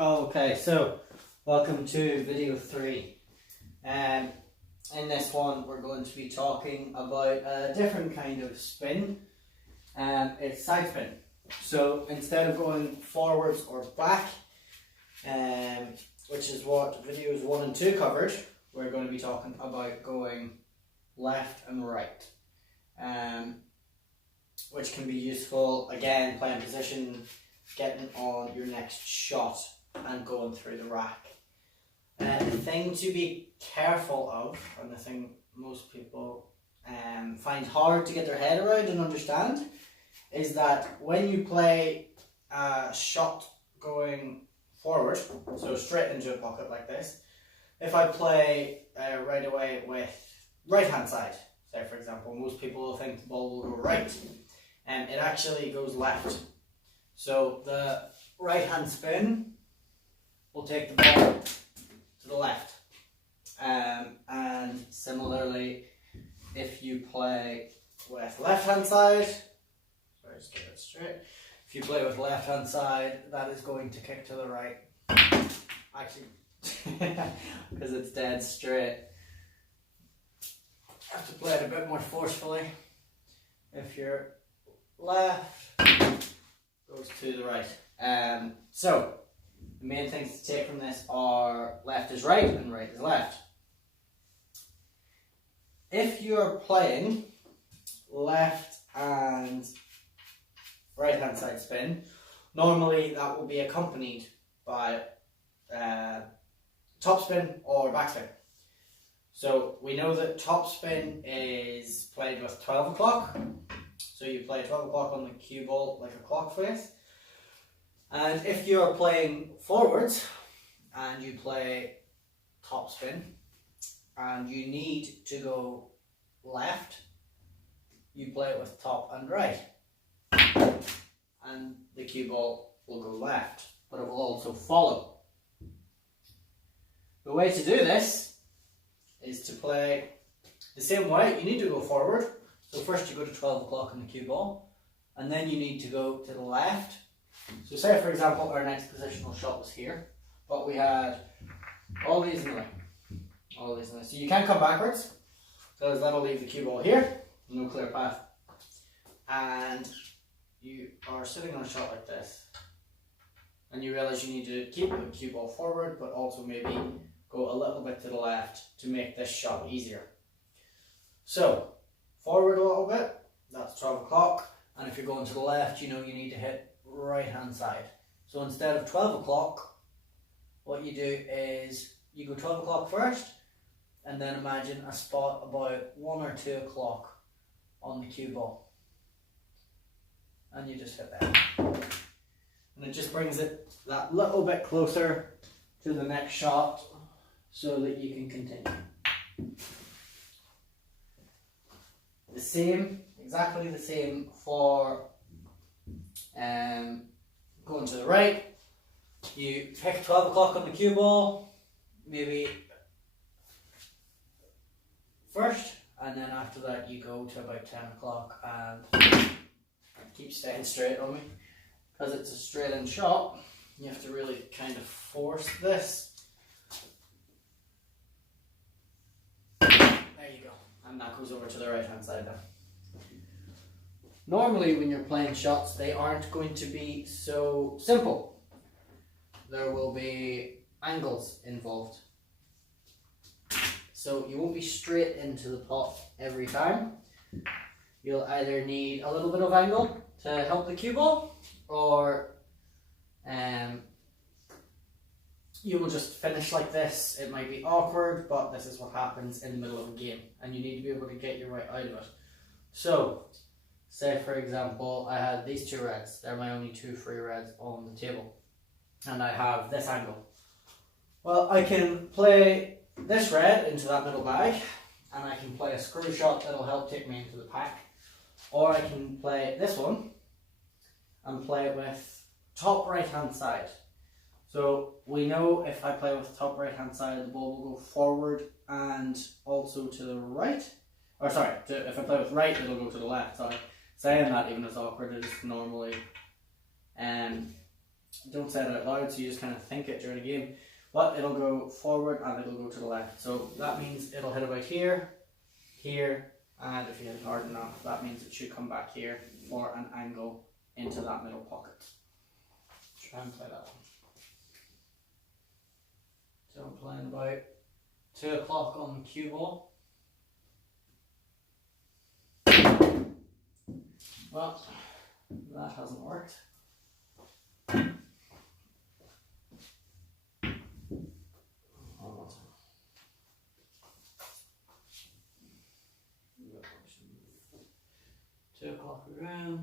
Okay, so welcome to video 3. In this one we're going to be talking about a different kind of spin. It's side spin. So instead of going forwards or back, which is what videos 1 and 2 covered, we're going to be talking about going left and right, which can be useful, again, playing position, getting on your next shot and going through the rack. The thing to be careful of, and the thing most people find hard to get their head around and understand, is that when you play a shot going forward, so straight into a pocket like this, if I play right away with right hand side, say for example, most people will think the ball will go right, and it actually goes left. So the right hand spin will take the ball to the left, and similarly if you play with left hand side, sorry, just get it straight, if you play with left hand side, that is going to kick to the right, actually, because it's dead straight. You have to play it a bit more forcefully. If your left goes to the right. So the main things to take from this are left is right and right is left. If you're playing left and right hand side spin, normally that will be accompanied by top spin or backspin. So we know that top spin is played with 12 o'clock. So you play 12 o'clock on the cue ball like a clock face. And if you're playing forwards and you play top spin and you need to go left, you play it with top and right. And the cue ball will go left, but it will also follow. The way to do this is to play the same way. You need to go forward. So first you go to 12 o'clock on the cue ball, and then you need to go to the left. So say for example our next positional shot was here, but we had all these in the way. All these in the way. So you can't come backwards, because that'll leave the cue ball here, no clear path. And you are sitting on a shot like this, and you realise you need to keep the cue ball forward, but also maybe go a little bit to the left to make this shot easier. So forward a little bit, that's 12 o'clock, and if you're going to the left, you know you need to hit right hand side. So instead of 12 o'clock, what you do is you go 12 o'clock first, and then imagine a spot about 1 or 2 o'clock on the cue ball, and you just hit that, and it just brings it that little bit closer to the next shot so that you can continue. The same, exactly the same for going to the right. You pick 12 o'clock on the cue ball, maybe first, and then after that you go to about 10 o'clock and keep staying straight on me. Because it's a straight in shot, you have to really kind of force this. There you go. And that goes over to the right hand side now. Normally when you're playing shots, they aren't going to be so simple. There will be angles involved. So you won't be straight into the pot every time. You'll either need a little bit of angle to help the cue ball, or you will just finish like this. It might be awkward, but this is what happens in the middle of a game, and you need to be able to get your way out of it. So, say for example, I had these 2 reds. They're my only 2 free reds on the table, and I have this angle. Well, I can play this red into that middle bag, and I can play a screw shot that'll help take me into the pack, or I can play this one and play it with top right hand side. So we know if I play with top right hand side, the ball will go forward and also to the right. Or sorry, if I play with right, it'll go to the left. Sorry, saying that even as awkward as normally Don't say it out loud, so you just kind of think it during the game. But it'll go forward and it'll go to the left. So that means it'll hit about here, here, and if you hit hard enough, that means it should come back here for an angle into that middle pocket. Try and play that one. So I'm playing about 2 o'clock on the cue ball. Well, that hasn't worked. Around.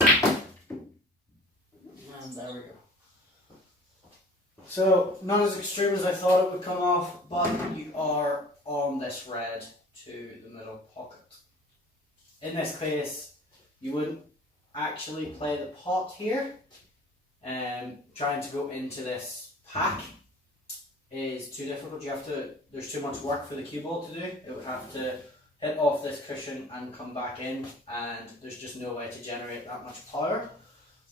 And there we go. So, not as extreme as I thought it would come off, but you are on this red to the middle pocket. In this case, you wouldn't actually play the pot here. Trying to go into this pack is too difficult. There's too much work for the cue ball to do. It would have to hit off this cushion and come back in, and there's just no way to generate that much power.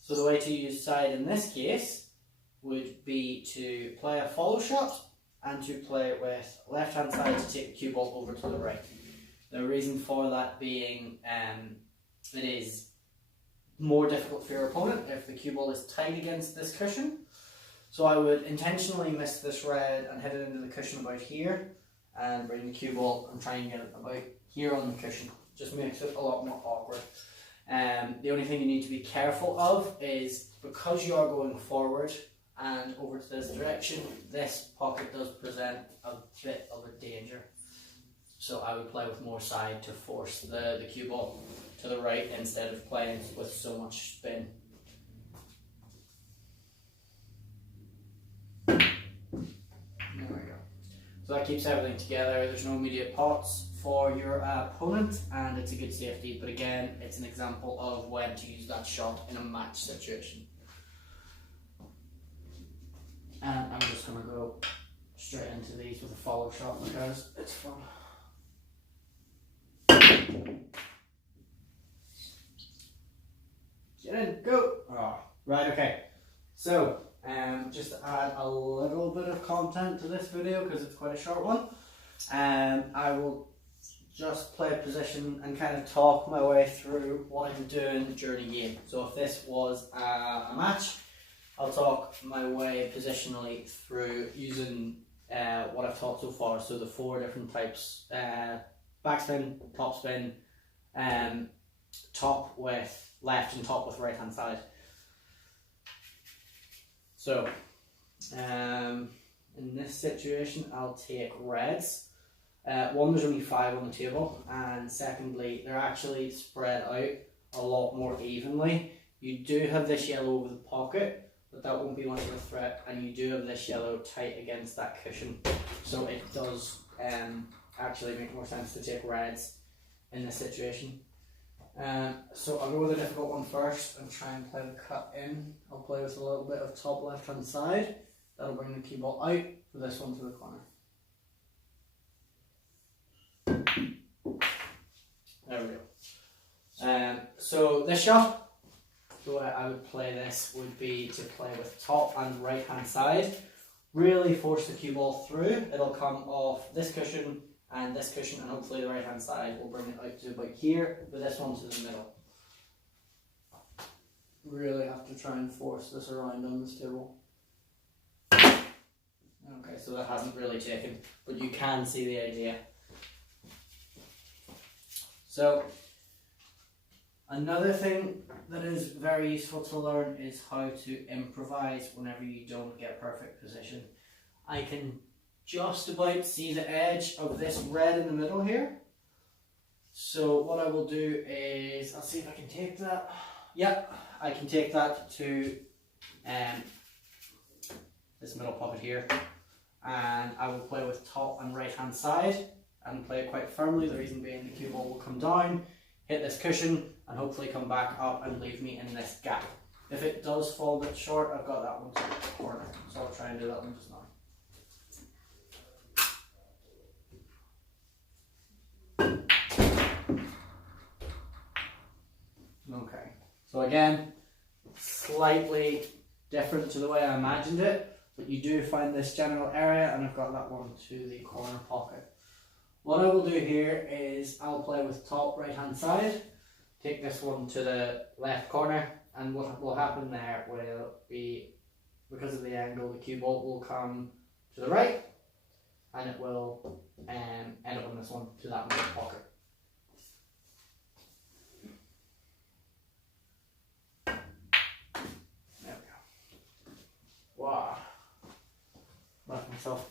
So the way to use side in this case would be to play a follow shot and to play with left hand side to take the cue ball over to the right. The reason for that being it is more difficult for your opponent if the cue ball is tight against this cushion. So I would intentionally miss this red and hit it into the cushion about here and bring the cue ball and try and get it about here on the cushion. Just makes it a lot more awkward. The only thing you need to be careful of is because you are going forward and over to this direction, this pocket does present a bit of a danger. So I would play with more side to force the cue ball to the right instead of playing with so much spin. There we go. So that keeps everything together. There's no immediate pots for your opponent, and it's a good safety. But again, it's an example of when to use that shot in a match situation. And I'm just going to go straight into these with a follow shot because it's fun. Get in, go! Oh, right, okay. So, just to add a little bit of content to this video because it's quite a short one, I will just play a position and kind of talk my way through what I'm doing during a game. So if this was a match, I'll talk my way positionally through using what I've taught so far. So the 4 different types: backspin, topspin, top with left and top with right hand side. So in this situation, I'll take reds. One, there's only 5 on the table, and secondly, they're actually spread out a lot more evenly. You do have this yellow over the pocket, but that won't be much of a threat, and you do have this yellow tight against that cushion, so it does actually make more sense to take reds in this situation. So I'll go with a difficult one first and try and play the cut in. I'll play with a little bit of top left hand side. That'll bring the cue ball out for this one to the corner. There we go. So this shot, the way I would play this would be to play with top and right hand side. Really force the cue ball through. It'll come off this cushion and this cushion, and hopefully the right hand side will bring it out to about here, with this one to the middle. Really have to try and force this around on this table. Okay, so that hasn't really taken, but you can see the idea. So another thing that is very useful to learn is how to improvise whenever you don't get perfect position. I can just about see the edge of this red in the middle here. So what I will do is, I'll see if I can take that. Yep, I can take that to this middle pocket here, and I will play with top and right hand side and play it quite firmly. The reason being the cue ball will come down, hit this cushion, and hopefully come back up and leave me in this gap. If it does fall a bit short, I've got that one to the corner, so I'll try and do that one just now. Okay, so again, slightly different to the way I imagined it, but you do find this general area, and I've got that one to the corner pocket. What I will do here is I'll play with top right hand side, take this one to the left corner, and what will happen there will be, because of the angle, the cue ball will come to the right, and it will end up on this one to that middle pocket. There we go. Wow. Left myself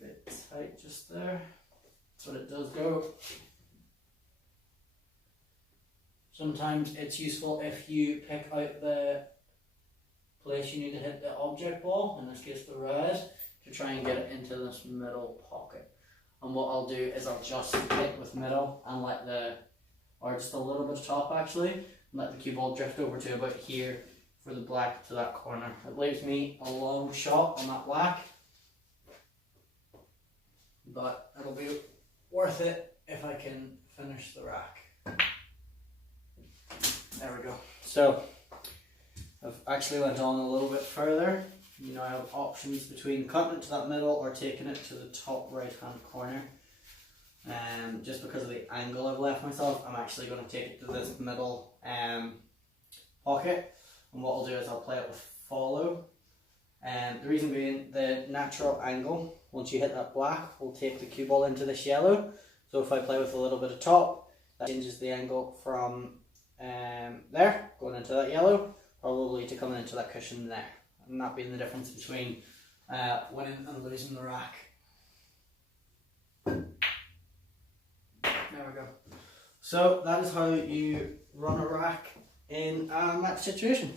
a bit tight just there. That's what it does go. Sometimes it's useful if you pick out the place you need to hit the object ball, in this case the red, to try and get it into this middle pocket. And what I'll do is I'll just hit with middle and let or just a little bit of top actually, and let the cue ball drift over to about here for the black to that corner. It leaves me a long shot on that black, but it'll be worth it if I can finish the rack. There we go. So I've actually went on a little bit further. You know, I have options between cutting it to that middle or taking it to the top right hand corner. Just because of the angle I've left myself, I'm actually going to take it to this middle pocket. And what I'll do is I'll play it with follow. The reason being, the natural angle, once you hit that black, will take the cue ball into this yellow. So if I play with a little bit of top, that changes the angle from there, going into that yellow, probably to coming into that cushion there. And that being the difference between winning and losing the rack. There we go. So that is how you run a rack in a match situation.